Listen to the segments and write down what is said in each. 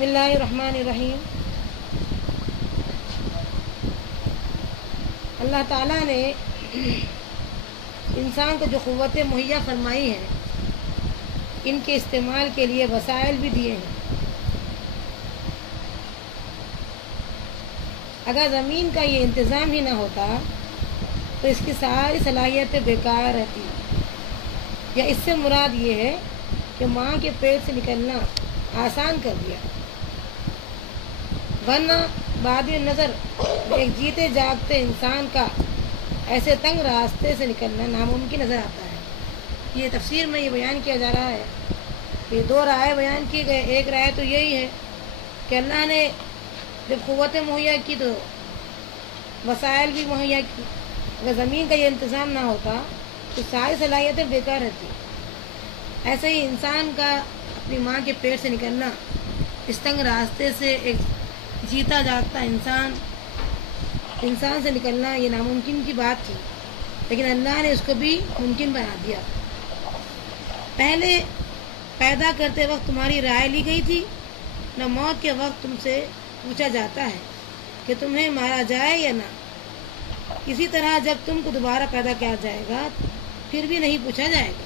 بسم اللہ الرحمن الرحیم۔ اللہ تعالیٰ نے انسان کو جو قوتیں مہیا فرمائی ہیں ان کے استعمال کے لیے وسائل بھی دیے ہیں۔ اگر زمین کا یہ انتظام ہی نہ ہوتا تو اس کی ساری صلاحیتیں بیکار رہتی، یا اس سے مراد یہ ہے کہ ماں کے پیٹ سے نکلنا آسان کر دیا، ورنہ بعد نظر ایک جیتے جاگتے انسان کا ایسے تنگ راستے سے نکلنا ناممکن نظر آتا ہے۔ یہ تفسیر میں یہ بیان کیا جا رہا ہے، یہ دو رائے بیان کی گئے۔ ایک رائے تو یہی ہے کہ اللہ نے جب قوتیں مہیا کی تو وسائل بھی مہیا کی، اگر زمین کا یہ انتظام نہ ہوتا تو ساری صلاحیتیں بیکار رہتی۔ ایسے ہی انسان کا اپنی ماں کے پیٹ سے نکلنا، اس تنگ راستے سے ایک جیتا جاگتا انسان سے نکلنا یہ ناممکن کی بات تھی، لیکن اللہ نے اس کو بھی ممکن بنا دیا۔ پہلے پیدا کرتے وقت تمہاری رائے لی گئی تھی، نہ موت کے وقت تم سے پوچھا جاتا ہے کہ تمہیں مارا جائے یا نہ۔ اسی طرح جب تم کو دوبارہ پیدا کیا جائے گا پھر بھی نہیں پوچھا جائے گا۔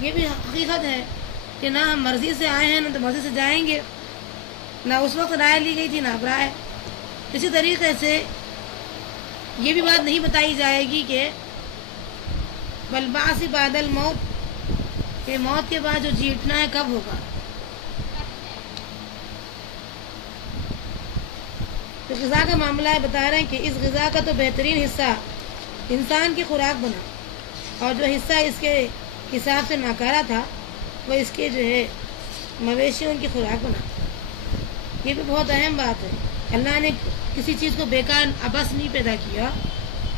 یہ بھی حقیقت ہے کہ نہ ہم مرضی سے آئے ہیں نہ تو مرضی سے جائیں گے، نہ اس وقت رائے لی گئی تھی نہ اب رائے۔ اسی طریقے سے یہ بھی بات نہیں بتائی جائے گی کہ بالبعث بعد الموت، کہ موت کے بعد جو جیتنا ہے کب ہوگا۔ تو غذا کا معاملہ ہے، بتا رہے ہیں کہ اس غذا کا تو بہترین حصہ انسان کی خوراک بنا، اور جو حصہ اس کے حساب سے ناکارہ تھا وہ اس کے جو ہے مویشیوں کی خوراک بنا۔ یہ بھی بہت اہم بات ہے۔ اللہ نے کسی چیز کو بیکار ابس نہیں پیدا کیا،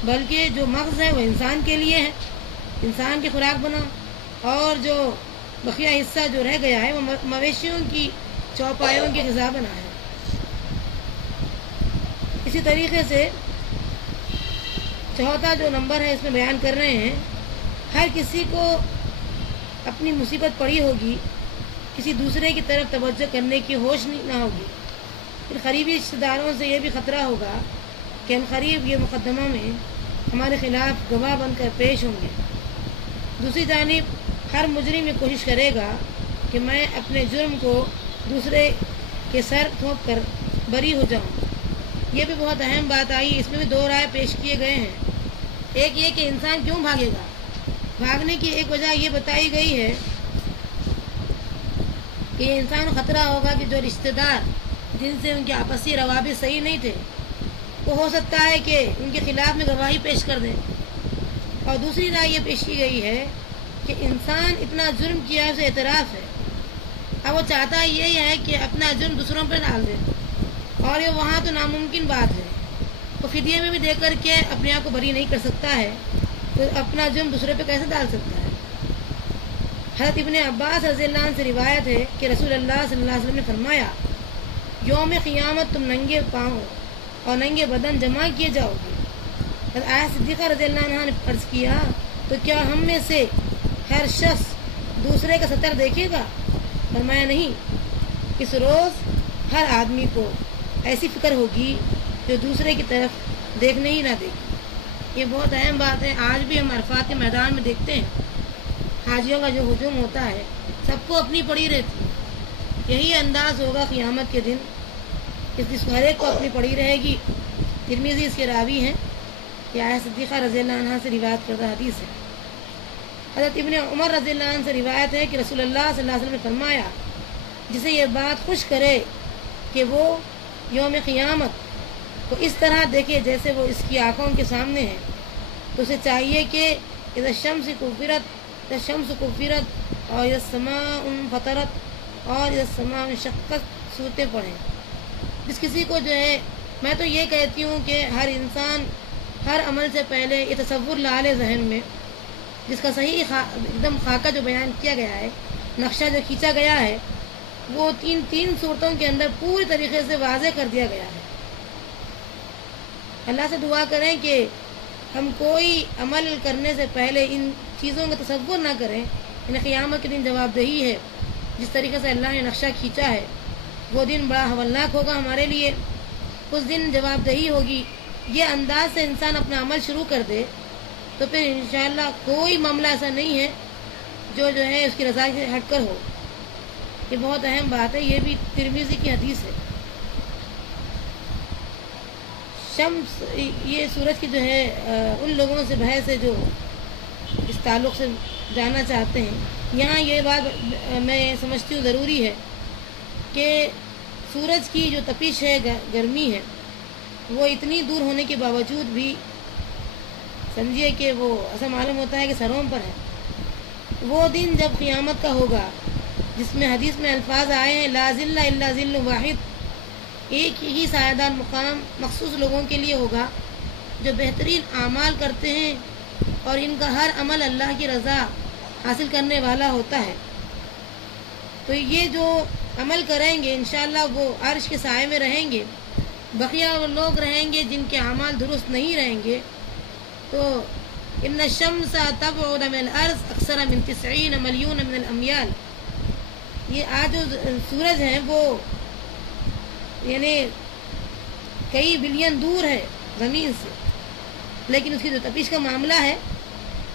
بلکہ جو مغز ہے وہ انسان کے لیے ہے، انسان کی خوراک بنا، اور جو بقیہ حصہ جو رہ گیا ہے وہ مویشیوں کی چوپایوں کی غذا بنا ہے۔ اسی طریقے سے چوتھا جو نمبر ہے اس میں بیان کر رہے ہیں، ہر کسی کو اپنی مصیبت پڑی ہوگی، کسی دوسرے کی طرف توجہ کرنے کی ہوش نہ ہوگی۔ پھر قریبی رشتہ داروں سے یہ بھی خطرہ ہوگا کہ ہم قریب یہ مقدمہ میں ہمارے خلاف گواہ بن کر پیش ہوں گے۔ دوسری جانب ہر مجرم یہ کوشش کرے گا کہ میں اپنے جرم کو دوسرے کے سر تھوپ کر بری ہو جاؤں۔ یہ بھی بہت اہم بات آئی، اس میں بھی دو رائے پیش کیے گئے ہیں۔ ایک یہ کہ انسان کیوں بھاگے گا، بھاگنے کی ایک وجہ یہ بتائی گئی ہے کہ یہ انسان کو خطرہ ہوگا کہ جو رشتہ دار جن سے ان کے آپسی روابط صحیح نہیں تھے وہ ہو سکتا ہے کہ ان کے خلاف میں گواہی پیش کر دیں۔ اور دوسری رائے یہ پیش کی گئی ہے کہ انسان اتنا جرم کیا اسے اعتراف ہے، اب وہ چاہتا یہ ہے کہ اپنا جرم دوسروں پر ڈال دے، اور یہ وہاں تو ناممکن بات ہے، وہ فدیے میں بھی دے کر کے اپنے آپ کو بری نہیں کر سکتا ہے، تو اپنا جرم دوسرے پہ کیسے ڈال سکتا ہے۔ حضرت ابن عباس رضی اللہ عنہ سے روایت ہے کہ رسول اللہ صلی اللہ علیہ وسلم نے فرمایا، یوم قیامت تم ننگے پاؤں اور ننگے بدن جمع کیے جاؤ گے۔ حضرت عائشہ صدیقہ رضی اللہ عنہ نے عرض کیا، تو کیا ہم میں سے ہر شخص دوسرے کا سطر دیکھے گا؟ فرمایا نہیں، اس روز ہر آدمی کو ایسی فکر ہوگی جو دوسرے کی طرف دیکھنے ہی نہ دیکھے۔ یہ بہت اہم بات ہے۔ آج بھی ہم عرفات کے میدان میں دیکھتے ہیں حاجیوں کا جو ہجوم ہوتا ہے، سب کو اپنی پڑی رہتی ہے۔ یہی انداز ہوگا قیامت کے دن، اس کو ہر ایک کو اپنی پڑی رہے گی۔ ترمذی اس کے راوی ہیں، یہ عائشہ صدیقہ رضی اللہ عنہ سے روایت کردہ حدیث ہے۔ حضرت ابن عمر رضی اللہ عنہ سے روایت ہے کہ رسول اللہ صلی اللہ علیہ وسلم نے فرمایا، جسے یہ بات خوش کرے کہ وہ یوم قیامت کو اس طرح دیکھے جیسے وہ اس کی آنکھوں کے سامنے ہے، تو اسے چاہیے کہ اذا الشمس کفرت اور اذا السماء انفطرت اور اذا السماء انشقت صورتیں پڑھیں۔ جس کسی کو جو ہے، میں تو یہ کہتی ہوں کہ ہر انسان ہر عمل سے پہلے یہ تصور لا لے ذہن میں، جس کا صحیح ایک دم خاکہ جو بیان کیا گیا ہے، نقشہ جو کھینچا گیا ہے، وہ تین صورتوں کے اندر پوری طریقے سے واضح کر دیا گیا ہے۔ اللہ سے دعا کریں کہ ہم کوئی عمل کرنے سے پہلے ان چیزوں کا تصور نہ کریں۔ ان قیامت کے دن جواب دہی ہے، جس طریقے سے اللہ نے نقشہ کھینچا ہے وہ دن بڑا ہولناک ہوگا ہمارے لیے، اس دن جواب دہی ہوگی۔ یہ انداز سے انسان اپنا عمل شروع کر دے تو پھر انشاءاللہ کوئی معاملہ ایسا نہیں ہے جو ہے اس کی رضا سے ہٹ کر ہو۔ یہ بہت اہم بات ہے، یہ بھی ترمذی کی حدیث ہے۔ شمس، یہ سورج کی جو ہے ان لوگوں سے بحث ہے جو اس تعلق سے جاننا چاہتے ہیں۔ یہاں یہ بات میں سمجھتی ہوں ضروری ہے کہ سورج کی جو تپش ہے، گرمی ہے، وہ اتنی دور ہونے کے باوجود بھی سمجھیے کہ وہ ایسا معلوم ہوتا ہے کہ سروں پر ہے۔ وہ دن جب قیامت کا ہوگا جس میں حدیث میں الفاظ آئے ہیں لا ظل الا ظل واحد، ایک ہی سایہ دار مقام مخصوص لوگوں کے لیے ہوگا جو بہترین اعمال کرتے ہیں اور ان کا ہر عمل اللہ کی رضا حاصل کرنے والا ہوتا ہے۔ تو یہ جو عمل کریں گے انشاءاللہ وہ عرش کے سائے میں رہیں گے۔ بقیہ لوگ رہیں گے جن کے اعمال درست نہیں رہیں گے تو ان الشمس تبعد من الارض اکثر من 90 ملیون من الامیال، یہ آج جو سورج ہیں وہ یعنی کئی بلین دور ہے زمین سے، لیکن اس کی جو تپش کا معاملہ ہے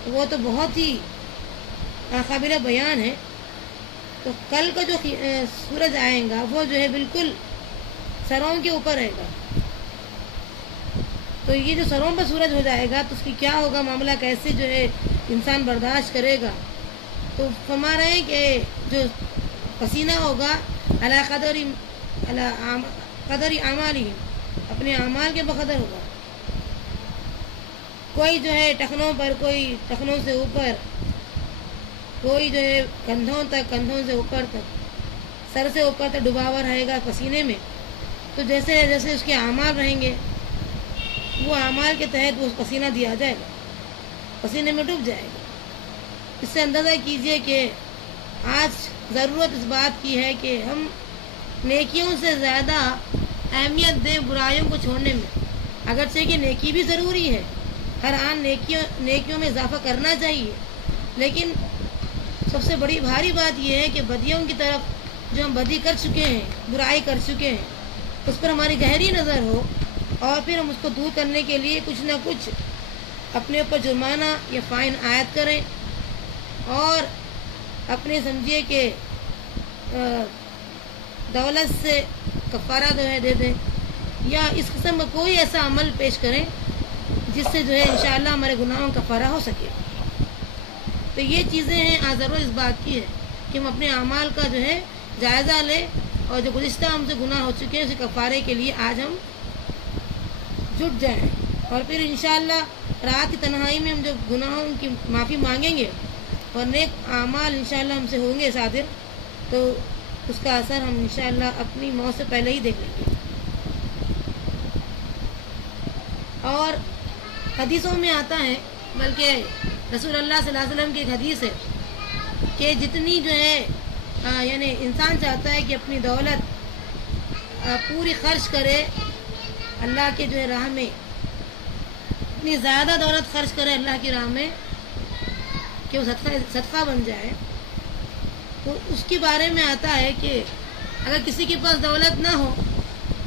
وہ تو بہت ہی قابل بیان ہے۔ تو کل کا جو سورج آئے گا وہ جو ہے بالکل سروں کے اوپر رہے گا، تو یہ جو سروں پر سورج ہو جائے گا تو اس کی کیا ہوگا معاملہ، کیسے جو ہے انسان برداشت کرے گا۔ تو فرما رہے ہیں کہ جو پسینہ ہوگا علی قدر اعمالہم، اپنے اعمال کے بقدر ہوگا۔ کوئی جو ہے ٹخنوں پر، کوئی ٹخنوں سے اوپر، کوئی جو ہے کندھوں تک، کندھوں سے اوپر تک، سر سے اوپر تک ڈوبا ہوا رہے گا پسینے میں۔ تو جیسے جیسے اس کے اعمال رہیں گے وہ اعمال کے تحت وہ پسینہ دیا جائے گا، پسینے میں ڈوب جائے گا۔ اس سے اندازہ کیجئے کہ آج ضرورت اس بات کی ہے کہ ہم نیکیوں سے زیادہ اہمیت دیں برائیوں کو چھوڑنے میں، اگرچہ کہ نیکی بھی ضروری ہے، ہر آن نیکیوں میں اضافہ کرنا چاہیے، لیکن سب سے بڑی بھاری بات یہ ہے کہ بدیوں کی طرف جو ہم بدی کر چکے ہیں، برائی کر چکے ہیں، اس پر ہماری گہری نظر ہو اور پھر ہم اس کو دور کرنے کے لیے کچھ نہ کچھ اپنے اوپر جرمانہ یا فائن عائد کریں اور اپنے سمجھیے کہ دولت سے کفارہ جو ہے دے دیں، یا اس قسم کا کوئی ایسا عمل پیش کریں جس سے جو ہے انشاءاللہ ہمارے گناہوں کا کفارہ ہو سکے۔ تو یہ چیزیں ہیں، آج ضرورت اس بات کی ہے کہ ہم اپنے اعمال کا جو ہے جائزہ لیں اور جو گزشتہ ہم سے گناہ ہو چکے ہیں اسے کفارے کے لیے آج ہم جٹ جائیں، اور پھر انشاءاللہ رات کی تنہائی میں ہم جب گناہوں کی معافی مانگیں گے اور نیک اعمال انشاءاللہ ہم سے ہوں گے صادر، تو اس کا اثر ہم انشاءاللہ اپنی موت سے پہلے ہی دیکھ لیں گے۔ اور حدیثوں میں آتا ہے، بلکہ رسول اللہ صلی اللہ علیہ وسلم کی ایک حدیث ہے کہ جتنی جو ہے یعنی انسان چاہتا ہے کہ اپنی دولت پوری خرچ کرے اللہ کے جو ہے راہ میں، اتنی زیادہ دولت خرچ کرے اللہ کی راہ میں کہ وہ صدقہ بن جائے، تو اس کے بارے میں آتا ہے کہ اگر کسی کے پاس دولت نہ ہو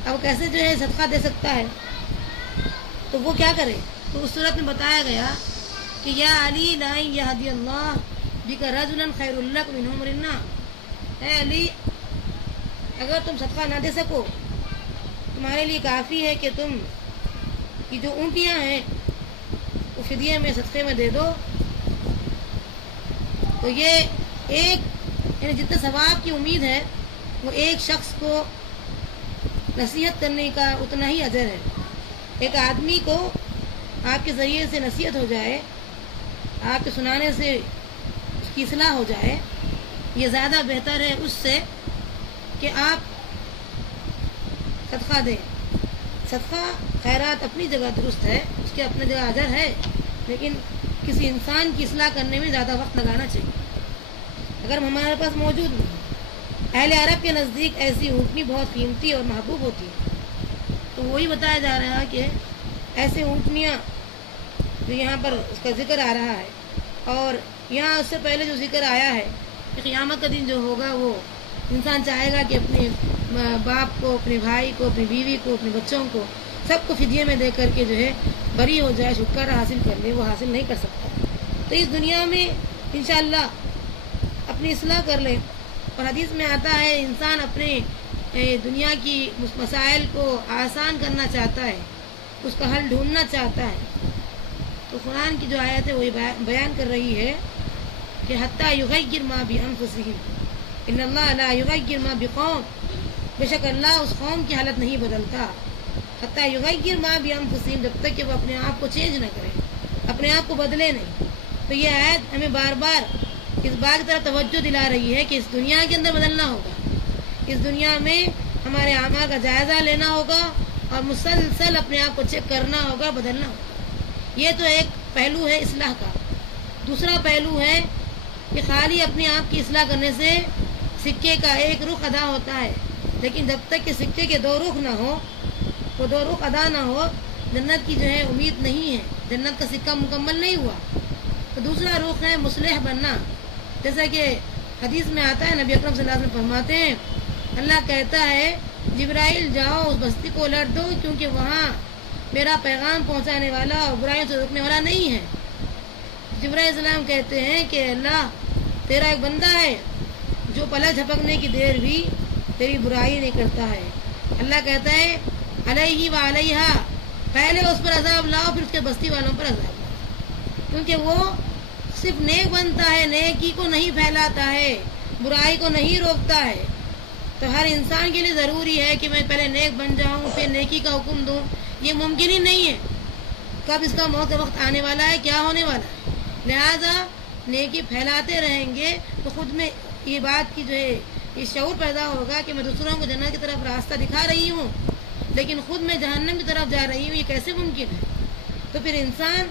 اب وہ کیسے جو ہے صدقہ دے سکتا ہے، تو وہ کیا کرے۔ تو اس صورت میں بتایا گیا کہ یا علی لا یہدی اللہ بک رجلا خیر لک من حمر النعم، اے علی اگر تم صدقہ نہ دے سکو تمہارے لیے کافی ہے کہ تم کی جو اونٹیاں ہیں وہ فدیے میں، صدقے میں دے دو۔ تو یہ ایک یعنی جتنے ثواب کی امید ہے وہ ایک شخص کو نصیحت کرنے کا اتنا ہی اجر ہے۔ ایک آدمی کو آپ کے ذریعے سے نصیحت ہو جائے، آپ کے سنانے سے اس کی اصلاح ہو جائے، یہ زیادہ بہتر ہے اس سے کہ آپ صدقہ دیں۔ صدقہ خیرات اپنی جگہ درست ہے، اس کے اپنے جگہ اجر ہے، لیکن کسی انسان کی اصلاح کرنے میں زیادہ وقت لگانا چاہیے اگر ہمارے پاس موجود نہیں۔ اہل عرب کے نزدیک ایسی اونٹنی بہت قیمتی اور محبوب ہوتی ہے، تو وہی بتایا جا رہا ہے کہ ایسے اونٹنیاں جو یہاں پر اس کا ذکر آ رہا ہے، اور یہاں اس سے پہلے جو ذکر آیا ہے کہ قیامت کا دن جو ہوگا وہ انسان چاہے گا کہ اپنے باپ کو، اپنے بھائی کو، اپنی بیوی کو، اپنے بچوں کو، سب کو فدیے میں دے کر کے جو ہے بری ہو جائے، چھٹکارا حاصل کر لے، وہ حاصل نہیں کر سکتا. تو اس دنیا میں انشاءاللہ اپنی اصلاح کر لے. اور حدیث میں آتا ہے انسان اپنے دنیا کی مسائل کو آسان کرنا چاہتا ہے، اس کا حل ڈھونڈنا چاہتا ہے. تو قرآن کی جو آیت ہے وہی بیان کر رہی ہے کہ حتیٰ یغیر ما بانفسہم ان اللہ لا یغیر ما بقوم، بے شک اللہ اس قوم کی حالت نہیں بدلتا. حتیٰ یغیر ما بانفسہم، جب تک کہ وہ اپنے آپ کو چینج نہ کرے، اپنے آپ کو بدلے نہیں. تو یہ آیت ہمیں بار بار اس بات کی طرف توجہ دلا رہی ہے کہ اس دنیا کے اندر بدلنا ہوگا، اس دنیا میں ہمارے اعمال کا جائزہ لینا ہوگا اور مسلسل اپنے آپ کو چیک کرنا ہوگا، بدلنا ہوگا. یہ تو ایک پہلو ہے اصلاح کا. دوسرا پہلو ہے کہ خالی اپنے آپ کی اصلاح کرنے سے سکے کا ایک رخ ادا ہوتا ہے، لیکن جب تک کہ سکے کے دو رخ نہ ہو، وہ دو رخ ادا نہ ہو، جنت کی جو ہے امید نہیں ہے، جنت کا سکہ مکمل نہیں ہوا. تو دوسرا رخ ہے مصلح بننا. جیسا کہ حدیث میں آتا ہے، نبی اکرم صلی اللہ علیہ وسلم فرماتے ہیں اللہ کہتا ہے جبرائیل جاؤ اس بستی کو الٹ دو، کیونکہ وہاں میرا پیغام پہنچانے والا اور برائیوں سے روکنے والا نہیں ہے. جبرائیل السلام کہتے ہیں کہ اللہ تیرا ایک بندہ ہے جو پلک جھپکنے کی دیر بھی تیری برائی نہیں کرتا ہے. اللہ کہتا ہے علیہ و علیہا، پہلے اس پر عذاب لاؤ پھر اس کے بستی والوں پر عذاب لاؤ، کیونکہ وہ صرف نیک بنتا ہے، نیکی کو نہیں پھیلاتا ہے، برائی کو نہیں روکتا ہے. تو ہر انسان کے لیے ضروری ہے کہ میں پہلے نیک بن جاؤں پھر نیکی کا حکم دوں. یہ ممکن ہی نہیں ہے. کب اس کا موت کا وقت آنے والا ہے، کیا ہونے والا ہے. لہذا نیکی پھیلاتے رہیں گے تو خود میں یہ بات کی جو ہے یہ شعور پیدا ہوگا کہ میں دوسروں کو جنت کی طرف راستہ دکھا رہی ہوں لیکن خود میں جہنم کی طرف جا رہی ہوں، یہ کیسے ممکن ہے. تو پھر انسان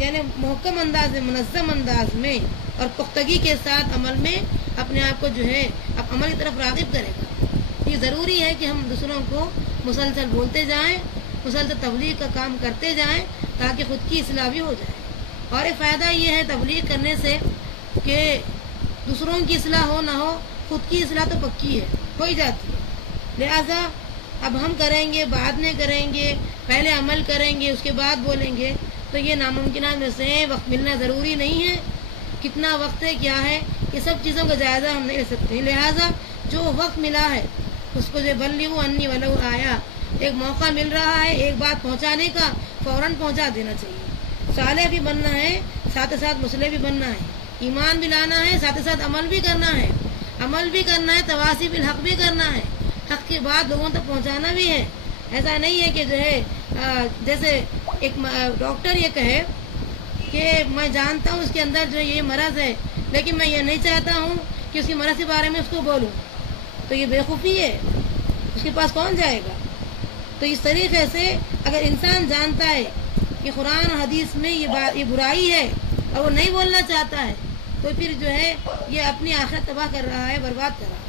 یعنی محکم انداز میں، منظم انداز میں اور پختگی کے ساتھ عمل میں اپنے آپ کو جو ہے اب عمل کی طرف راغب کرے گا. یہ ضروری ہے کہ ہم دوسروں کو مسلسل بولتے جائیں، مسلسل تبلیغ کا کام کرتے جائیں تاکہ خود کی اصلاح بھی ہو جائے. اور ایک فائدہ یہ ہے تبلیغ کرنے سے کہ دوسروں کی اصلاح ہو نہ ہو، خود کی اصلاح تو پکی ہے، ہو ہی جاتی ہے. لہذا اب ہم کریں گے، بعد میں کریں گے، پہلے عمل کریں گے، اس کے بعد بولیں گے، تو یہ ناممکنات میں سے وقت ملنا ضروری نہیں ہے. کتنا وقت ہے، کیا ہے، یہ سب چیزوں کا جائزہ ہم نہیں لے سکتے. لہٰذا جو وقت ملا ہے اس کو جو بلغوا انی ولو آیا، ایک موقع مل رہا ہے ایک بات پہنچانے کا، فوراً پہنچا دینا چاہیے. صالح بھی بننا ہے، ساتھ ساتھ مصلح بھی بننا ہے، ایمان بھی لانا ہے، ساتھ ساتھ عمل بھی کرنا ہے. عمل بھی کرنا ہے، تواصی بالحق بھی کرنا ہے، حق کی بات لوگوں تک پہنچانا بھی ہے. ایسا نہیں ہے کہ جو ہے جیسے ایک ڈاکٹر یہ کہے کہ میں جانتا ہوں اس کے اندر جو یہ مرض ہے لیکن میں یہ نہیں چاہتا ہوں کہ اس کی مرض کے بارے میں اس کو بولوں، تو یہ بیوقوفی ہے، اس کے پاس کون جائے گا. تو اس طریقے سے اگر انسان جانتا ہے کہ قرآن حدیث میں یہ برائی ہے اور وہ نہیں بولنا چاہتا ہے تو پھر جو ہے یہ اپنی آخرت تباہ کر رہا ہے، برباد کر رہا ہے.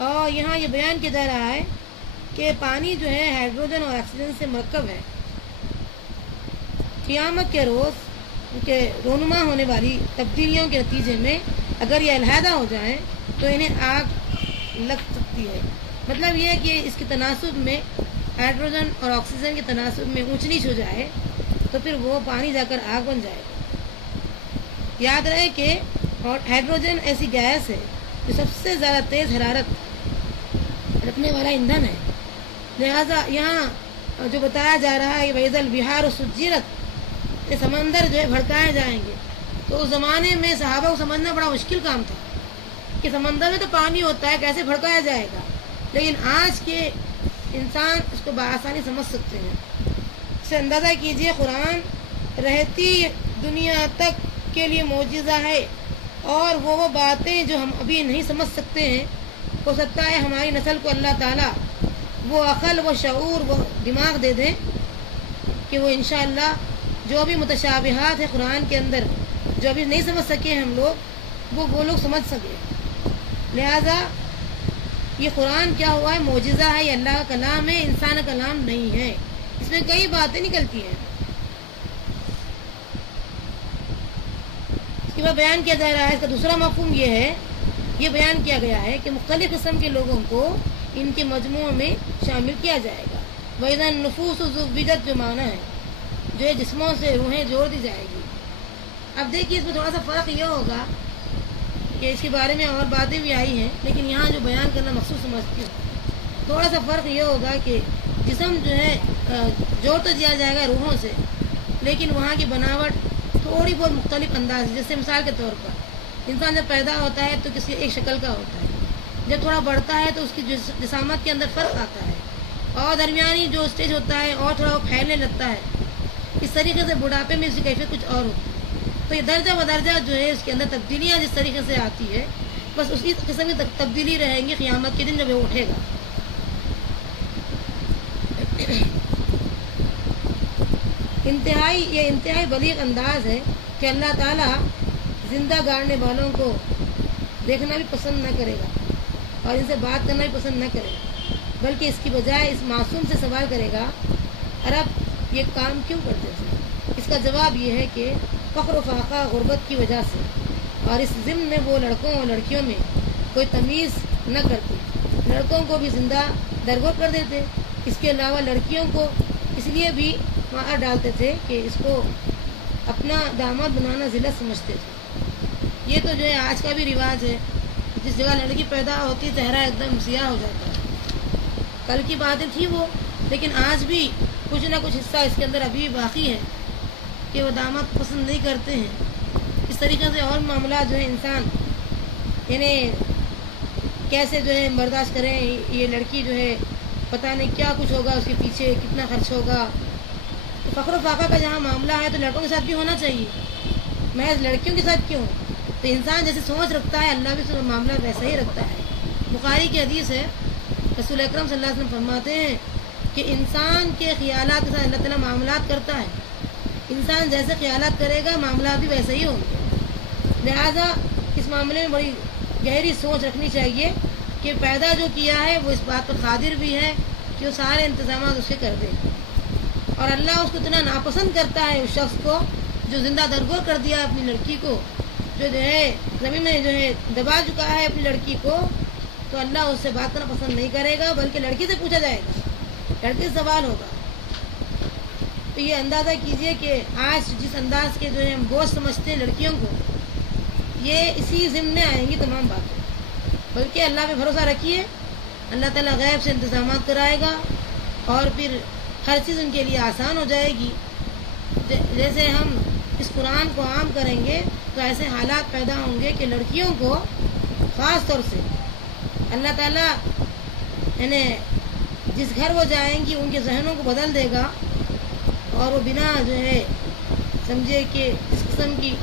اور یہاں یہ بیان کیا جا رہا ہے کہ پانی جو ہے ہائیڈروجن اور آکسیجن سے مرکب ہے. قیامت کے روز کے رونما ہونے والی تبدیلیوں کے نتیجے میں اگر یہ علیحدہ ہو جائیں تو انہیں آگ لگ سکتی ہے. مطلب یہ ہے کہ اس کے تناسب میں ہائیڈروجن اور آکسیجن کے تناسب میں اونچ نیچ ہو جائے تو پھر وہ پانی جا کر آگ بن جائے گا. یاد رہے کہ ہائیڈروجن ایسی گیس ہے جو سب سے زیادہ تیز حرارت رکھنے والا ایندھن ہے. لہذا یہاں جو بتایا جا رہا ہے وَإِذَا الْبِحَارُ سُجِّرَتْ، یہ سمندر جو ہے بھڑکائے جائیں گے. تو اس زمانے میں صحابہ کو سمجھنا بڑا مشکل کام تھا کہ سمندر میں تو پانی ہوتا ہے، کیسے بھڑکایا جائے گا. لیکن آج کے انسان اس کو بآسانی سمجھ سکتے ہیں. اس سے اندازہ کیجئے قرآن رہتی دنیا تک کے لیے معجزہ ہے، اور وہ باتیں جو ہم ابھی نہیں سمجھ سکتے ہیں ہو سکتا ہے ہماری نسل کو اللہ تعالیٰ وہ عقل، وہ شعور، وہ دماغ دے دیں کہ وہ انشاءاللہ جو بھی متشابہات ہے قرآن کے اندر جو ابھی نہیں سمجھ سکے ہم لوگ وہ لوگ سمجھ سکے. لہذا یہ قرآن کیا ہوا ہے، معجزہ ہے، یہ اللہ کا کلام ہے، انسان کا کلام نہیں ہے. اس میں کئی باتیں نکلتی ہیں. اس کے بعد بیان کیا جا رہا ہے اس کا دوسرا مفہوم یہ ہے یہ بیان کیا گیا ہے کہ مختلف قسم کے لوگوں کو ان کے مجموعوں میں شامل کیا جائے گا۔ وَإِذَا النُّفُوسُ زُوِّجَتْ جو معنی ہے جو ہے جسموں سے روحیں جوڑ دی جائے گی۔ اب دیکھیے اس میں تھوڑا سا فرق یہ ہوگا کہ اس کے بارے میں اور باتیں بھی آئی ہیں، لیکن یہاں جو بیان کرنا مخصوص سمجھتی ہوں، تھوڑا سا فرق یہ ہوگا کہ جسم جو ہے جوڑ تو دیا جائے گا روحوں سے، لیکن وہاں کی بناوٹ تھوڑی بہت مختلف انداز ہے۔ جیسے مثال کے طور پر انسان جب پیدا ہوتا ہے تو کسی ایک شکل کا ہوتا ہے، جب تھوڑا بڑھتا ہے تو اس کی جسامت کے اندر فرق آتا ہے، اور درمیانی جو اسٹیج ہوتا ہے اور تھوڑا وہ پھیلنے لگتا ہے۔ اس طریقے سے بڑھاپے میں اس کی کیفیت کچھ اور ہوتی ہے۔ تو یہ درجہ بدرجہ جو ہے اس کے اندر تبدیلیاں جس طریقے سے آتی ہے، بس اسی قسم کی تبدیلی رہیں گی قیامت کے دن جب وہ اٹھے گا۔ انتہائی بلیغ انداز ہے کہ اللہ تعالیٰ زندہ گاڑنے والوں کو دیکھنا بھی پسند نہ کرے گا اور ان سے بات کرنا بھی پسند نہ کرے گا، بلکہ اس کی بجائے اس معصوم سے سوال کرے گا، رب یہ کام کیوں کرتے تھے؟ اس کا جواب یہ ہے کہ فخر و فاقہ غربت کی وجہ سے، اور اس ضمن میں وہ لڑکوں اور لڑکیوں میں کوئی تمیز نہ کرتے، لڑکوں کو بھی زندہ درگور کر دیتے، اس کے علاوہ لڑکیوں کو اس لیے بھی مار ڈالتے تھے کہ اس کو اپنا داماد بنانا ذلت سمجھتے تھے۔ یہ تو جو ہے آج کا بھی رواج ہے، جس جگہ لڑکی پیدا ہوتی چہرہ ایک دم سیاہ ہو جاتا ہے۔ کل کی باتیں تھی وہ، لیکن آج بھی کچھ نہ کچھ حصہ اس کے اندر ابھی باقی ہے کہ وہ داماد پسند نہیں کرتے ہیں۔ اس طریقے سے اور معاملات جو ہے انسان یعنی کیسے جو ہے برداشت کریں، یہ لڑکی جو ہے پتہ نہیں کیا کچھ ہوگا اس کے پیچھے، کتنا خرچ ہوگا۔ تو فخر و فاقہ کا جہاں معاملہ ہے تو لڑکوں کے ساتھ بھی ہونا چاہیے، محض لڑکیوں کے ساتھ کیوں؟ تو انسان جیسے سوچ رکھتا ہے اللہ بھی معاملہ ویسا ہی رکھتا ہے۔ بخاری کی حدیث ہے، رسول اکرم صلی اللہ علیہ وسلم فرماتے ہیں کہ انسان کے خیالات کے ساتھ اللہ تعالیٰ معاملات کرتا ہے، انسان جیسے خیالات کرے گا معاملات بھی ویسے ہی ہوں گے۔ لہذا اس معاملے میں بڑی گہری سوچ رکھنی چاہیے کہ پیدا جو کیا ہے وہ اس بات پر قادر بھی ہے کہ وہ سارے انتظامات اس کے کر دے، اور اللہ اس کو اتنا ناپسند کرتا ہے اس شخص کو جو زندہ درگور کر دیا اپنی لڑکی کو، جو ہے زمین میں جو ہے دبا چکا ہے اپنی لڑکی کو، تو اللہ اس سے بات کرنا پسند نہیں کرے گا، بلکہ لڑکی سے پوچھا جائے گا، لڑکی سے سوال ہوگا۔ تو یہ اندازہ کیجئے کہ آج جس انداز کے جو ہے ہم بوجھ سمجھتے ہیں لڑکیوں کو، یہ اسی ضمن میں آئیں گی تمام باتیں۔ بلکہ اللہ پہ بھروسہ رکھیے، اللہ تعالیٰ غیب سے انتظامات کرائے گا اور پھر ہر چیز ان کے لیے آسان ہو جائے گی۔ جیسے ہم اس قرآن کو عام کریں گے تو ایسے حالات پیدا ہوں گے کہ لڑکیوں کو خاص طور سے اللہ تعالیٰ یعنی جس گھر وہ جائیں گی ان کے ذہنوں کو بدل دے گا، اور وہ بنا جو ہے سمجھے کہ اس قسم کی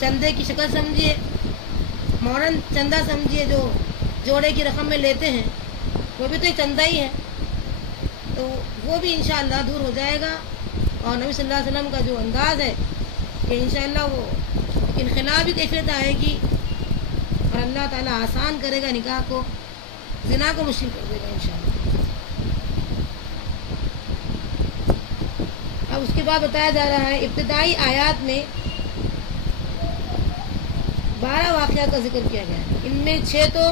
چندے کی شکل سمجھیے، ماڈرن چندہ سمجھیے جو جوڑے کی رقم میں لیتے ہیں، وہ بھی تو ایک چندہ ہی ہے، تو وہ بھی انشاءاللہ دور ہو جائے گا۔ اور نبی صلی اللہ علیہ وسلم کا جو انداز ہے کہ انشاءاللہ وہ انقلابی کیفیت آئے گی، اور اللہ تعالیٰ آسان کرے گا نکاح کو، زنا کو مشکل کر دے گا انشاءاللہ۔ اب اس کے بعد بتایا جا رہا ہے ابتدائی آیات میں 12 واقعات کا ذکر کیا گیا ہے، ان میں 6 تو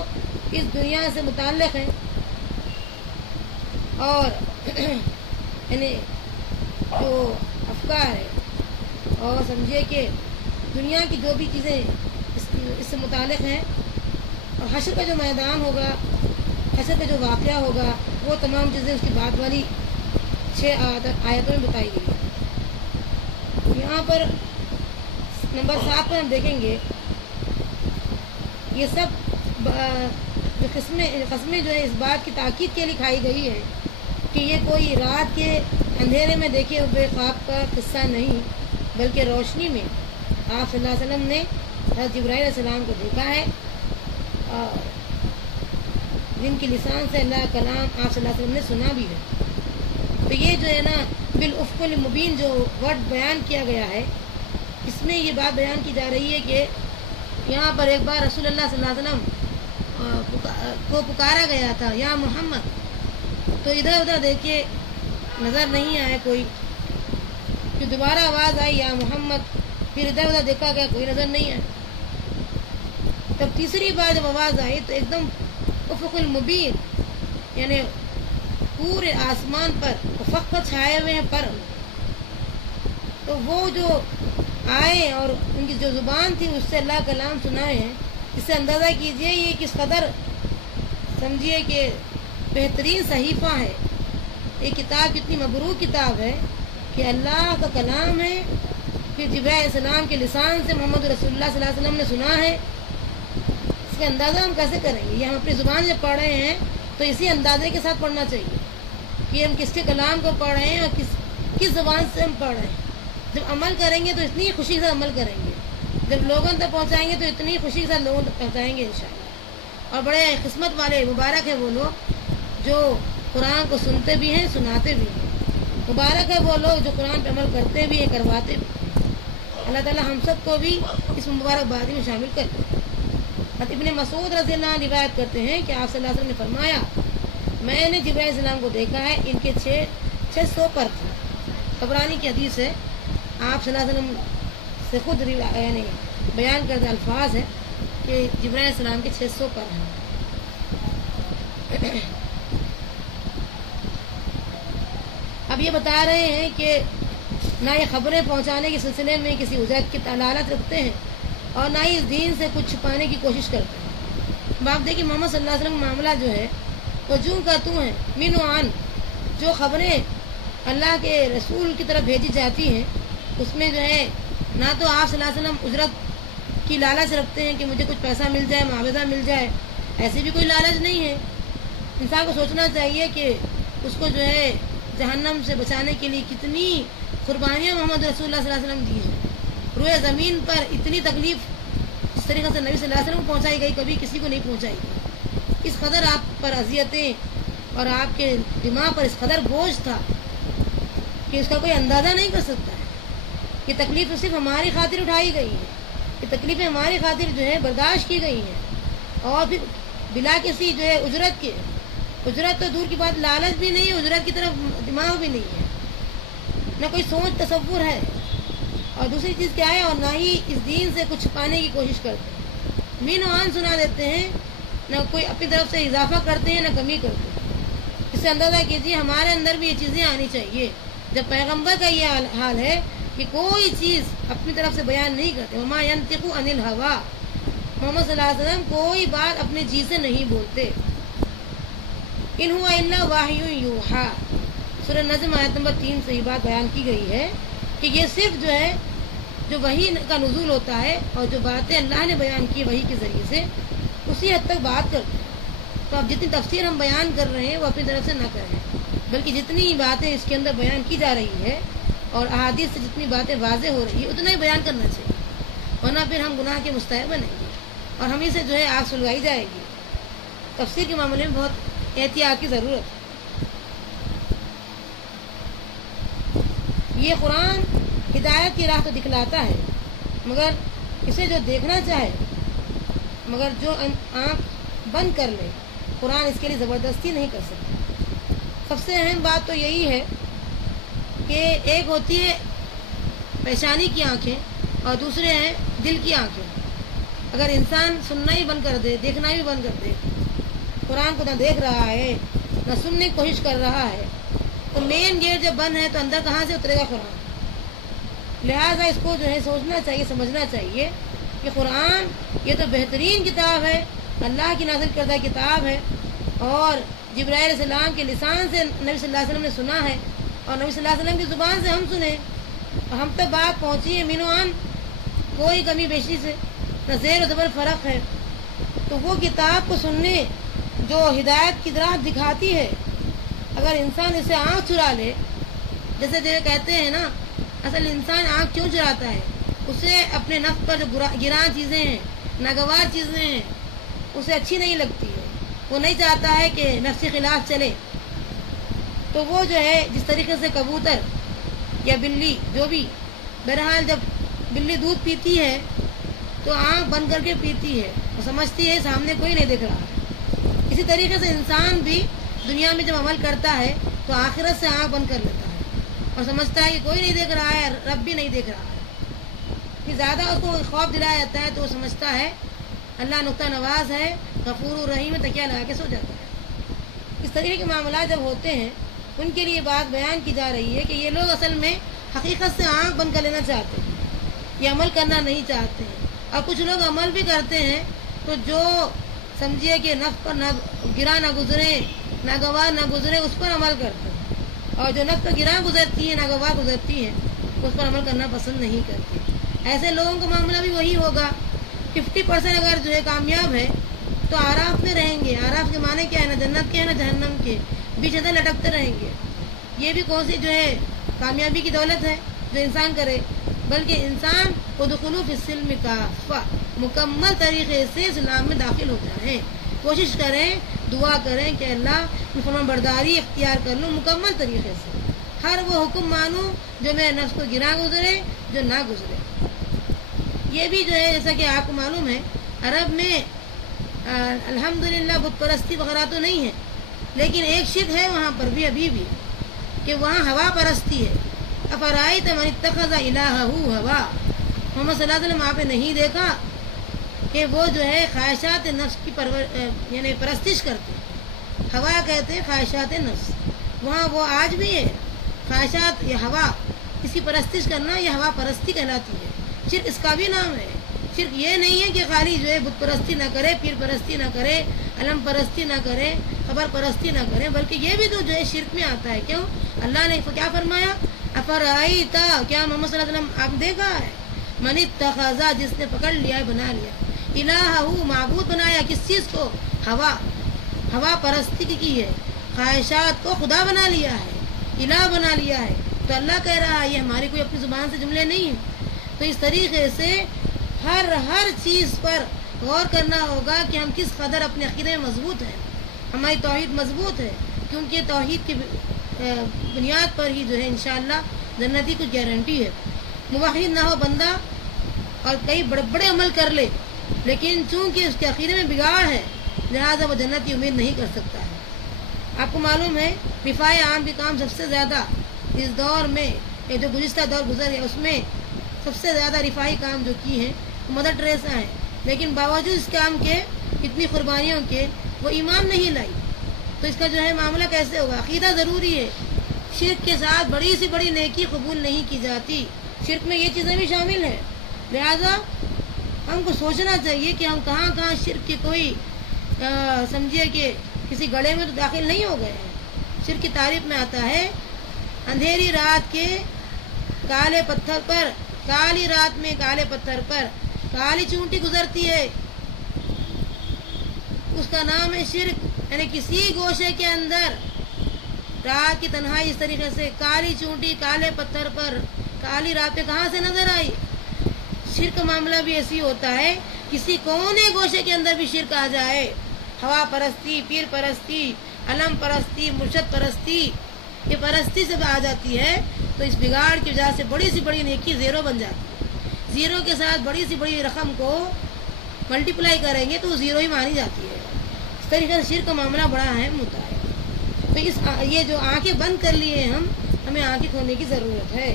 اس دنیا سے متعلق ہیں، اور یعنی جو افکار ہے اور سمجھیے کہ دنیا کی جو بھی چیزیں اس سے متعلق ہیں، اور حشر کا جو میدان ہوگا، حشر کا جو واقعہ ہوگا، وہ تمام چیزیں اس کی بعد والی 6 آیتوں میں بتائی گئی ہیں۔ یہاں پر نمبر 7 پر ہم دیکھیں گے یہ سب جو قسمیں جو ہے اس بات کی تاکید کے لیے کھائی گئی ہے کہ یہ کوئی رات کے اندھیرے میں دیکھے ہوئے خواب کا قصہ نہیں، بلکہ روشنی میں آپ صلی اللہ علیہ وسلم نے حضرت جبرائیل علیہ السلام کو دیکھا ہے، اور جن کی لسان سے اللہ کا کلام آپ صلی اللہ علیہ وسلم نے سنا بھی ہے۔ تو یہ جو ہے نا بالافق المبین جو ورڈ بیان کیا گیا ہے، اس میں یہ بات بیان کی جا رہی ہے کہ یہاں پر ایک بار رسول اللہ صلی اللہ علیہ وسلم کو پکارا گیا تھا یا محمد، تو ادھر ادھر دیکھے نظر نہیں آئے کوئی، پھر دوبارہ آواز آئی یا محمد، پھر ادھر ادھر دیکھا گیا کوئی نظر نہیں آیا، تب تیسری بار جب آواز آئی تو ایک دم افق المبین، یعنی پورے آسمان پر افق پر چھائے ہوئے ہیں پر، تو وہ جو آئے اور ان کی جو زبان تھی اس سے اللہ کلام سنائے ہیں. اس سے اندازہ کیجئے یہ کس قدر سمجھیے کہ بہترین صحیفہ ہے. یہ کتاب کتنی مبروک کتاب ہے کہ اللہ کا کلام ہے، پھر جبرائیل علیہ السلام کے لسان سے محمد رسول اللہ صلی اللہ علیہ وسلم نے سنا ہے. اس کا اندازہ ہم کیسے کریں گے؟ یہ ہم اپنی زبان جب پڑھ رہے ہیں تو اسی اندازے کے ساتھ پڑھنا چاہیے کہ ہم کس کے کلام کو پڑھ رہے ہیں اور کس زبان سے ہم پڑھ رہے ہیں. جب عمل کریں گے تو اتنی خوشی کے ساتھ عمل کریں گے، جب لوگوں تک پہنچائیں گے تو اتنی خوشی کے ساتھ لوگوں تک پہنچائیں گے انشاءاللہ. اور بڑے قسمت والے مبارک ہیں وہ لوگ جو قرآن کو سنتے بھی ہیں، سناتے بھی ہیں. مبارک ہے وہ لوگ جو قرآن پہ عمل کرتے بھی ہیں، کرواتے بھی ہیں. اللہ تعالیٰ ہم سب کو بھی اس مبارک بادی میں شامل کر لیں. ابن مسعود رضی اللہ عنہ روایت کرتے ہیں کہ آپ صلی اللہ علیہ وسلم نے فرمایا، میں نے جبرائیل علیہ السلام کو دیکھا ہے، ان کے 600 پر تھے. طبرانی کی حدیث ہے، آپ صلی اللہ علیہ وسلم سے خود یعنی بیان کردہ الفاظ ہے کہ جبرائیل علیہ السلام کے 600 پر ہیں. اب یہ بتا رہے ہیں کہ نہ یہ خبریں پہنچانے کے سلسلے میں کسی اجرت کی لالچ رکھتے ہیں اور نہ ہی اس دین سے کچھ چھپانے کی کوشش کرتے ہیں. اب آپ دیکھیں محمد صلی اللہ علیہ وسلم کا معاملہ جو ہے وہ جوں کا توں ہے، من و عن. جو خبریں اللہ کے رسول کی طرف بھیجی جاتی ہیں اس میں جو ہے نہ تو آپ صلی اللہ علیہ وسلم اجرت کی لالچ رکھتے ہیں کہ مجھے کچھ پیسہ مل جائے، معاوضہ مل جائے، ایسی بھی کوئی لالچ نہیں ہے. انسان کو سوچنا چاہیے کہ اس کو جو ہے جہنم سے بچانے کے لیے کتنی قربانیاں محمد رسول اللہ صلی اللہ علیہ وسلم دی ہیں. روئے زمین پر اتنی تکلیف اس طریقے سے نبی صلی اللہ علیہ وسلم کو پہنچائی گئی، کبھی کسی کو نہیں پہنچائی گئی. اس قدر آپ پر اذیتیں اور آپ کے دماغ پر اس قدر بوجھ تھا کہ اس کا کوئی اندازہ نہیں کر سکتا ہے. یہ تکلیف صرف ہماری خاطر اٹھائی گئی ہے، یہ تکلیفیں ہماری خاطر جو ہے برداشت کی گئی ہیں. اور پھر بلا کسی جو ہے اجرت کے، اجرت تو دور کی بات، لالچ بھی نہیں ہے، اجرت کی طرف دماغ بھی نہیں ہے، نہ کوئی سوچ تصور ہے. اور دوسری چیز کیا ہے، اور نہ ہی اس دین سے کچھ چھپانے کی کوشش کرتے ہیں. مین و عن سنا دیتے ہیں، نہ کوئی اپنی طرف سے اضافہ کرتے ہیں نہ کمی کرتے ہیں. اس سے اندازہ کیجیے ہمارے اندر بھی یہ چیزیں آنی چاہیے. جب پیغمبر کا یہ حال ہے کہ کوئی چیز اپنی طرف سے بیان نہیں کرتے، وما ينطق عن الهوى، محمد صلی اللہ علیہ وسلم کوئی بات اپنے جی سے نہیں بولتے. ان هو الا وحی یوحی، سورہ نجم آیت نمبر 3 سے یہ بات بیان کی گئی ہے کہ یہ صرف جو ہے جو وحی کا نزول ہوتا ہے اور جو باتیں اللہ نے بیان کی وحی کے ذریعے سے اسی حد تک بات کرتے ہیں. تو اب جتنی تفسیر ہم بیان کر رہے ہیں وہ اپنی طرف سے نہ کریں، بلکہ جتنی باتیں اس کے اندر بیان کی جا رہی ہے اور احادیث سے جتنی باتیں واضح ہو رہی ہے اتنا ہی بیان کرنا چاہیے، ورنہ پھر ہم گناہ کے مستحق بنیں گے اور ہمیں سے جو ہے آگ سلوائی جائے گی. تفسیر کے معاملے میں بہت احتیاط کی ضرورت ہے. یہ قرآن ہدایت کی راہ تو دکھلاتا ہے، مگر اسے جو دیکھنا چاہے، مگر جو آنکھ بند کر لے، قرآن اس کے لیے زبردستی نہیں کر سکتا. سب سے اہم بات تو یہی ہے کہ ایک ہوتی ہے پیشانی کی آنکھیں اور دوسرے ہیں دل کی آنکھیں. اگر انسان سننا ہی بند کر دے، دیکھنا ہی بند کر دے، قرآن کو نہ دیکھ رہا ہے نہ سننے کی کوشش کر رہا ہے، تو مین گیٹ جب بند ہے تو اندر کہاں سے اترے گا قرآن؟ لہٰذا اس کو جو ہے سوچنا چاہیے، سمجھنا چاہیے کہ قرآن یہ تو بہترین کتاب ہے، اللہ کی نازل کردہ کتاب ہے، اور جبرائیل علیہ السلام کے لسان سے نبی صلی اللہ علیہ وسلم نے سنا ہے اور نبی صلی اللہ علیہ وسلم کی زبان سے ہم سنیں اور ہم تک بات پہنچی ہے. مین و عن کوئی کمی بیشی سے نہ زیر و زبر فرق ہے. تو وہ کتاب کو سننے جو ہدایت کی راہ دکھاتی ہے، اگر انسان اسے آنکھ چرا لے، جیسے جو کہتے ہیں نا، اصل انسان آنکھ کیوں چراتا ہے؟ اسے اپنے نفس پر جو گراں چیزیں ہیں، ناگوار چیزیں ہیں، اسے اچھی نہیں لگتی ہے، وہ نہیں چاہتا ہے کہ نفس کے خلاف چلے. تو وہ جو ہے جس طریقے سے کبوتر یا بلی جو بھی، بہرحال جب بلی دودھ پیتی ہے تو آنکھ بند کر کے پیتی ہے، وہ سمجھتی ہے سامنے کوئی نہیں دیکھ رہا ہے. اسی طریقے سے انسان بھی دنیا میں جب عمل کرتا ہے تو آخرت سے آنکھ بند کر لیتا ہے اور سمجھتا ہے کہ کوئی نہیں دیکھ رہا ہے، رب بھی نہیں دیکھ رہا ہے. پھر زیادہ اس کو خوف دلایا جاتا ہے تو وہ سمجھتا ہے اللہ نقطہ نواز ہے، غفور الرحیم میں تکیہ لگا کے سو جاتا ہے۔ اس طریقے کے معاملات جب ہوتے ہیں ان کے لیے بات بیان کی جا رہی ہے کہ یہ لوگ اصل میں حقیقت سے آنکھ بند کر لینا چاہتے ہیں، یہ عمل کرنا نہیں چاہتے ہیں، اور کچھ لوگ عمل بھی کرتے ہیں تو جو سمجھیے کہ نفس پر نہ گرا نہ گزرے، ناگوار نہ گزرے، اس پر عمل کرتے ہیں، اور جو نفس پر گرا گزرتی ہے، ناگوار گزرتی ہے، اس پر عمل کرنا پسند نہیں کرتے۔ ایسے لوگوں کا معاملہ بھی وہی ہوگا۔ 50% اگر جو ہے کامیاب ہے تو آراف میں رہیں گے۔ آراف کے معنی کیا ہے؟ نہ جنت کے، نہ جہنم کے، بیچ ادھر لٹکتے رہیں گے۔ یہ بھی کون سی جو ہے کامیابی کی دولت ہے جو انسان کرے، بلکہ انسان ادخلوا فی السلم کافہ، مکمل طریقے سے اسلام میں داخل ہو جائیں، کوشش کریں، دعا کریں کہ اللہ میں فرمان برداری اختیار کر لوں مکمل طریقے سے، ہر وہ حکم مانوں جو میرے نفس کو گرا گزرے، جو نہ گزرے۔ یہ بھی جو ہے جیسا کہ آپ کو معلوم ہے عرب میں الحمدللہ بت پرستی وغیرہ تو نہیں ہے، لیکن ایک شرک ہے وہاں پر بھی ابھی بھی، کہ وہاں ہوا پرستی ہے۔ افرائیت من اتخذ الہہ ہوا، محمد صلی اللہ علیہ وسلم آپ نے نہیں دیکھا کہ وہ جو ہے خواہشات نفس کی یعنی پرستش کرتے ہیں۔ ہوا کہتے ہیں خواہشات نفس، وہاں وہ آج بھی ہے۔ خواہشات یا ہوا، اس کی پرستش کرنا یہ ہوا پرستی کہلاتی ہے۔ شرک اس کا بھی نام ہے۔ شرک یہ نہیں ہے کہ خالی جو ہے بت پرستی نہ کرے، پیر پرستی نہ کرے، علم پرستی نہ کرے، خبر پرستی نہ کرے، بلکہ یہ بھی تو جو ہے شرک میں آتا ہے۔ کیوں؟ اللہ نے کیا فرمایا؟ افرائیتا، کیا محمد صلی اللہ علیہ وسلم آپ دیکھا ہے؟ من اتخذ، جس نے پکڑ لیا ہے، بنا لیا، الہہ، معبود بنایا، کس چیز کو؟ ہوا پرستی کی ہے، خواہشات کو خدا بنا لیا ہے، الہ بنا لیا ہے۔ تو اللہ کہہ رہا ہے یہ ہماری کوئی اپنی زبان سے جملے نہیں ہیں۔ تو اس طریقے سے ہر چیز پر غور کرنا ہوگا کہ ہم کس قدر اپنے عقیدے میں مضبوط ہیں، ہماری توحید مضبوط ہے، کیونکہ توحید کی بنیاد پر ہی جو ہے انشاءاللہ جنتی کی گارنٹی ہے۔ موحد نہ ہو بندہ اور کئی بڑے بڑے عمل کر لے، لیکن چونکہ اس کے عقیدے میں بگاڑ ہے لہٰذا وہ جنت کی امید نہیں کر سکتا ہے۔ آپ کو معلوم ہے رفاع عام کے کام سب سے زیادہ اس دور میں، یہ جو گزشتہ دور گزر گیا اس میں سب سے زیادہ رفاعی کام جو کی ہیں وہ مدر ٹریسا ہیں، لیکن باوجود اس کام کے، اتنی قربانیوں کے، وہ ایمان نہیں لائی۔ تو اس کا جو ہے معاملہ کیسے ہوگا؟ عقیدہ ضروری ہے۔ شرک کے ساتھ بڑی سی بڑی نیکی قبول نہیں کی جاتی، شرک میں یہ چیزیں بھی شامل ہیں۔ لہذا ہم کو سوچنا چاہیے کہ ہم کہاں کہاں شرک کے کوئی سمجھیے کہ کسی گڑھے میں تو داخل نہیں ہو گئے ہیں۔ شرک کی تعریف میں آتا ہے اندھیری رات کے کالے پتھر پر، کالی رات میں کالے پتھر پر کالی چونٹی گزرتی ہے، اس کا نام ہے شرک۔ یعنی کسی گوشے کے اندر رات کی تنہائی اس طریقے سے کالی چونٹی کالے پتھر پر کالی رات پہ کہاں سے نظر آئی؟ شرک کا معاملہ بھی ایسی ہوتا ہے، کسی کونے گوشے کے اندر بھی شرک آ جائے، ہوا پرستی، پیر پرستی، علم پرستی، مرشد پرستی، یہ پرستی سے آ جاتی ہے تو اس بگاڑ کی وجہ سے بڑی سی بڑی نیکی زیرو بن جاتی ہے۔ زیرو کے ساتھ بڑی سی بڑی رقم کو ملٹیپلائی کریں گے تو وہ زیرو ہی مانی جاتی ہے۔ اس طریقے سے شرک کا معاملہ بڑا اہم ہوتا ہے۔ تو یہ جو آنکھیں بند کر لیے ہمیں آنکھیں کھولنے کی ضرورت ہے،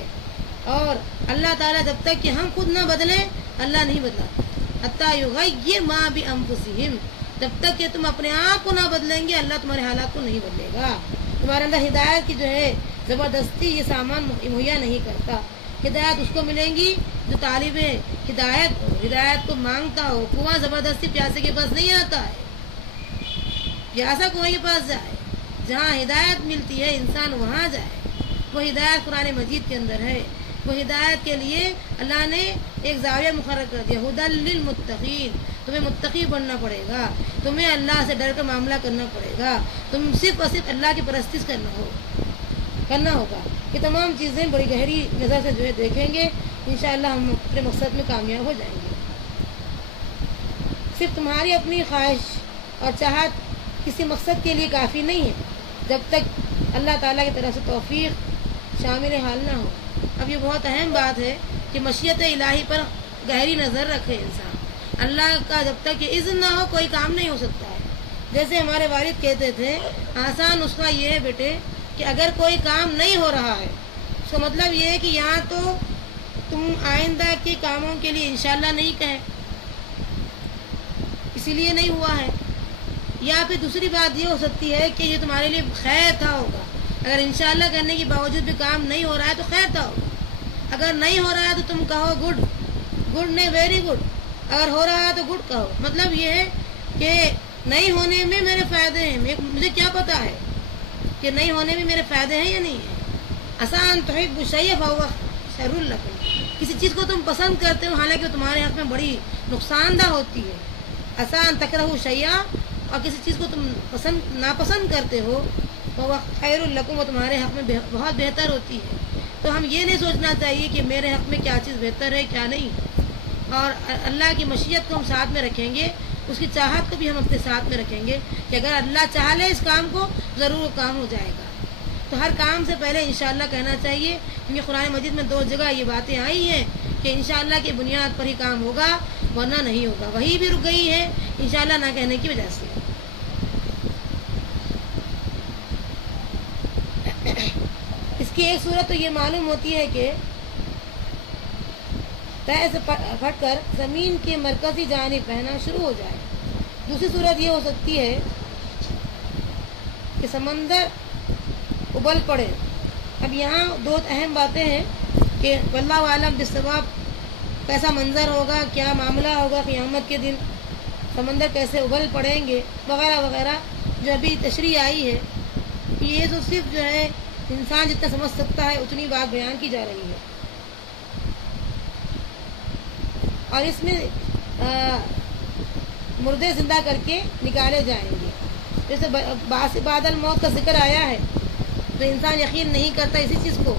اور اللہ تعالیٰ جب تک کہ ہم خود نہ بدلیں اللہ نہیں بدلاتا، حتیٰ یغیر ما بانفسہم، جب تک کہ تم اپنے آپ کو نہ بدلیں گے اللہ تمہارے حالات کو نہیں بدلے گا۔ تمہارے اندر ہدایت کی جو ہے زبردستی یہ سامان مہیا نہیں کرتا۔ ہدایت اس کو ملیں گی جو طالب ہدایت ہو، ہدایت کو مانگتا ہو۔ کنواں زبردستی پیاسے کے پاس نہیں آتا ہے، پیاسا کنویں کے پاس جائے، جہاں ہدایت ملتی ہے انسان وہاں جائے۔ وہ ہدایت قرآن مجید کے اندر ہے۔ وہ ہدایت کے لیے اللہ نے ایک زاویہ مقرر کر دیا، ہدی للمتقین، تمہیں متقی بننا پڑے گا، تمہیں اللہ سے ڈر کر معاملہ کرنا پڑے گا، تم صرف اور صرف اللہ کی پرستش کرنا ہوگا۔ یہ تمام چیزیں بڑی گہری نظر سے جو ہے دیکھیں گے انشاءاللہ ہم اپنے مقصد میں کامیاب ہو جائیں گے۔ صرف تمہاری اپنی خواہش اور چاہت کسی مقصد کے لیے کافی نہیں ہے جب تک اللہ تعالیٰ کی طرف سے توفیق شامل حال نہ ہو۔ اب یہ بہت اہم بات ہے کہ مشیت الہی پر گہری نظر رکھے انسان۔ اللہ کا جب تک یہ اذن نہ ہو کوئی کام نہیں ہو سکتا ہے۔ جیسے ہمارے والد کہتے تھے آسان نسخہ یہ ہے بیٹے کہ اگر کوئی کام نہیں ہو رہا ہے اس کا مطلب یہ ہے کہ یہاں تو تم آئندہ کے کاموں کے لیے انشاءاللہ نہیں کہیں، اسی لیے نہیں ہوا ہے، یا پھر دوسری بات یہ ہو سکتی ہے کہ یہ تمہارے لیے خیر تھا ہوگا، اگر انشاءاللہ کرنے کے باوجود بھی کام نہیں ہو رہا ہے تو خیر تھا ہوگا، اگر نہیں ہو رہا ہے تو تم کہو گڈ، گڈ نہیں ویری گڈ، اگر ہو رہا ہے تو گڈ کہو، مطلب یہ ہے کہ نہیں ہونے میں میرے فائدے ہیں، مجھے کیا پتا ہے کہ نہیں ہونے میں میرے فائدے ہیں یا نہیں ہیں۔ آسان تحب الشیء فہو شر لکم، کسی چیز کو تم پسند کرتے ہو حالانکہ وہ تمہارے حق میں بڑی نقصان دہ ہوتی ہے، آسان تکرہوا شیئا، اور کسی چیز کو تم ناپسند کرتے ہو فہو خیر لکم، وہ تمہارے حق میں بہت بہتر ہوتی ہے۔ تو ہم یہ نہیں سوچنا چاہیے کہ میرے حق میں کیا چیز بہتر ہے کیا نہیں، اور اللہ کی مشیت کو ہم ساتھ میں رکھیں گے، اس کی چاہت کو بھی ہم اپنے ساتھ میں رکھیں گے کہ اگر اللہ چاہ لے اس کام کو ضرور وہ کام ہو جائے گا۔ تو ہر کام سے پہلے انشاءاللہ کہنا چاہیے، کیونکہ قرآن مجید میں 2 جگہ یہ باتیں آئی ہیں کہ انشاءاللہ کی بنیاد پر ہی کام ہوگا ورنہ نہیں ہوگا، وہی بھی رک گئی ہے انشاءاللہ نہ کہنے کی وجہ سے۔ اس کی ایک صورت تو یہ معلوم ہوتی ہے کہ تہہ سے پھٹ کر زمین کے مرکزی جانب بہنا شروع ہو جائے، دوسری صورت یہ ہو سکتی ہے کہ سمندر ابل پڑے۔ اب یہاں 2 اہم باتیں ہیں کہ واللہ عالم بالصواب کیسا منظر ہوگا، کیا معاملہ ہوگا قیامت کے دن، سمندر کیسے ابل پڑیں گے وغیرہ وغیرہ، جو ابھی تشریح آئی ہے، یہ تو صرف جو ہے انسان جتنا سمجھ سکتا ہے اتنی بات بیان کی جا رہی ہے، اور اس میں مردے زندہ کر کے نکالے جائیں گے۔ جیسے بعد الموت کا ذکر آیا ہے تو انسان یقین نہیں کرتا اسی چیز کو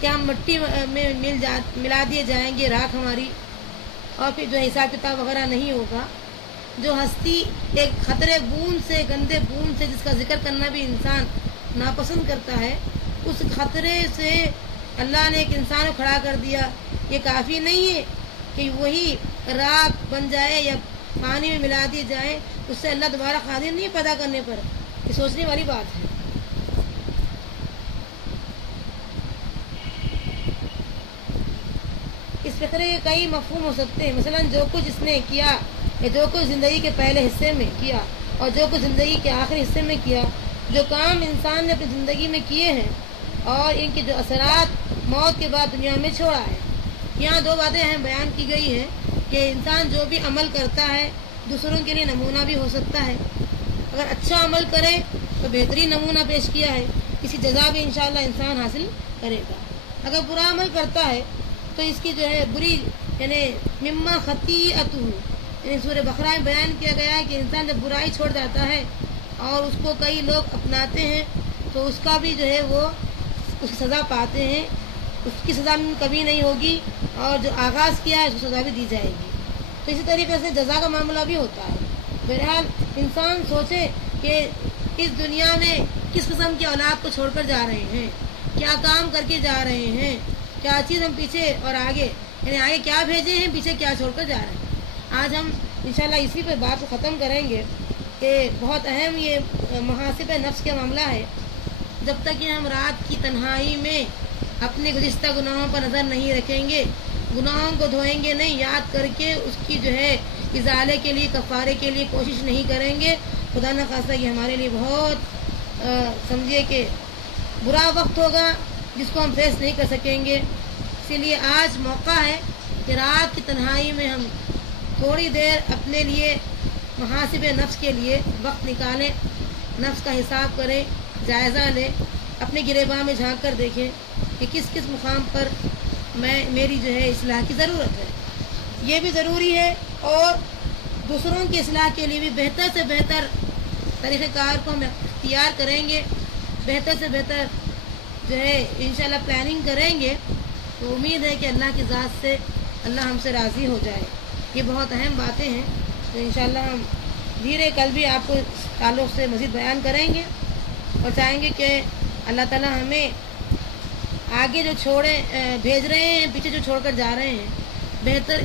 کہ ہم مٹی میں ملا دیے جائیں گے، راکھ ہماری، اور پھر جو حساب کتاب وغیرہ نہیں ہوگا۔ جو ہستی ایک خطرے بون سے، گندے بون سے، جس کا ذکر کرنا بھی انسان ناپسند کرتا ہے، اس خطرے سے اللہ نے ایک انسان کو کھڑا کر دیا، یہ کافی نہیں ہے کہ وہی راکھ بن جائے یا پانی میں ملا دی جائے، اس سے اللہ دوبارہ قادر نہیں ہے پیدا کرنے پر، یہ سوچنے والی بات ہے۔ اس فقرے کے کئی مفہوم ہو سکتے ہیں، مثلا جو کچھ اس نے کیا یا جو کچھ زندگی کے پہلے حصے میں کیا اور جو کچھ زندگی کے آخری حصے میں کیا، جو کام انسان نے اپنی زندگی میں کیے ہیں اور ان کے جو اثرات موت کے بعد دنیا میں چھوڑا ہے۔ یہاں 2 باتیں اہم بیان کی گئی ہیں کہ انسان جو بھی عمل کرتا ہے دوسروں کے لیے نمونہ بھی ہو سکتا ہے، اگر اچھا عمل کرے تو بہترین نمونہ پیش کیا ہے، اسی جزا بھی انشاءاللہ انسان حاصل کرے گا، اگر برا عمل کرتا ہے تو اس کی جو ہے بری، یعنی مما خطیئتہ، یعنی سورہ بقرہ میں بیان کیا گیا ہے کہ انسان جب برائی چھوڑ جاتا ہے اور اس کو کئی لوگ اپناتے ہیں تو اس کا بھی جو ہے وہ اس کی سزا پاتے ہیں، اس کی سزا کبھی نہیں ہوگی، اور جو آغاز کیا ہے اس کو سزا بھی دی جائے گی۔ تو اسی طریقے سے جزا کا معاملہ بھی ہوتا ہے۔ بہرحال انسان سوچے کہ اس دنیا میں کس قسم کی اولاد کو چھوڑ کر جا رہے ہیں، کیا کام کر کے جا رہے ہیں، کیا چیز ہم پیچھے اور آگے، یعنی آگے کیا بھیجے ہیں، پیچھے کیا چھوڑ کر جا رہے ہیں۔ آج ہم انشاءاللہ اسی پہ بات کو ختم کریں گے کہ بہت اہم یہ محاسب نفس کا معاملہ ہے۔ جب تک کہ ہم رات کی تنہائی میں اپنے گزشتہ گناہوں پر نظر نہیں رکھیں گے، گناہوں کو دھوئیں گے نہیں، یاد کر کے اس کی جو ہے ازالے کے لیے، کفارے کے لیے کوشش نہیں کریں گے، خدا نہ خواستہ یہ ہمارے لیے بہت سمجھیے کہ برا وقت ہوگا جس کو ہم فیس نہیں کر سکیں گے۔ اسی لیے آج موقع ہے کہ رات کی تنہائی میں ہم تھوڑی دیر اپنے لیے محاسب نفس کے لیے وقت نکالیں، نفس کا حساب کریں، جائزہ لیں، اپنے گریباں میں جھانک کر دیکھیں کہ کس کس مقام پر میری جو ہے اصلاح کی ضرورت ہے۔ یہ بھی ضروری ہے، اور دوسروں کی اصلاح کے لیے بھی بہتر سے بہتر طریقہ کار کو ہم اختیار کریں گے، بہتر سے بہتر جو ہے انشاءاللہ پلاننگ کریں گے، تو امید ہے کہ اللہ کی ذات سے اللہ ہم سے راضی ہو جائے۔ یہ بہت اہم باتیں ہیں، تو انشاءاللہ ہم دھیرے کل بھی آپ کو اس تعلق سے مزید بیان کریں گے، اور چاہیں گے کہ اللہ تعالیٰ ہمیں آگے جو بھیج رہے ہیں، پیچھے جو چھوڑ کر جا رہے ہیں،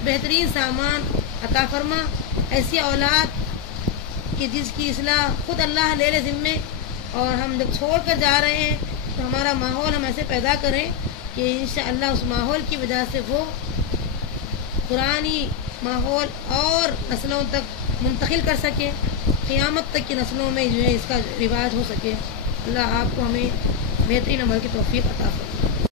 بہترین سامان عطا فرما، ایسی اولاد کہ جس کی اصلاح خود اللہ لے لے ذمے، اور ہم جب چھوڑ کر جا رہے ہیں تو ہمارا ماحول ہم ایسے پیدا کریں کہ انشاءاللہ اس ماحول کی وجہ سے وہ قرآنی ماحول اور نسلوں تک منتقل کر سکے، قیامت تک کی نسلوں میں جو ہے اس کا رواج ہو سکے۔ اللہ آپ کو ہمیں بہترین عمل کی توفیق عطا فرمائے۔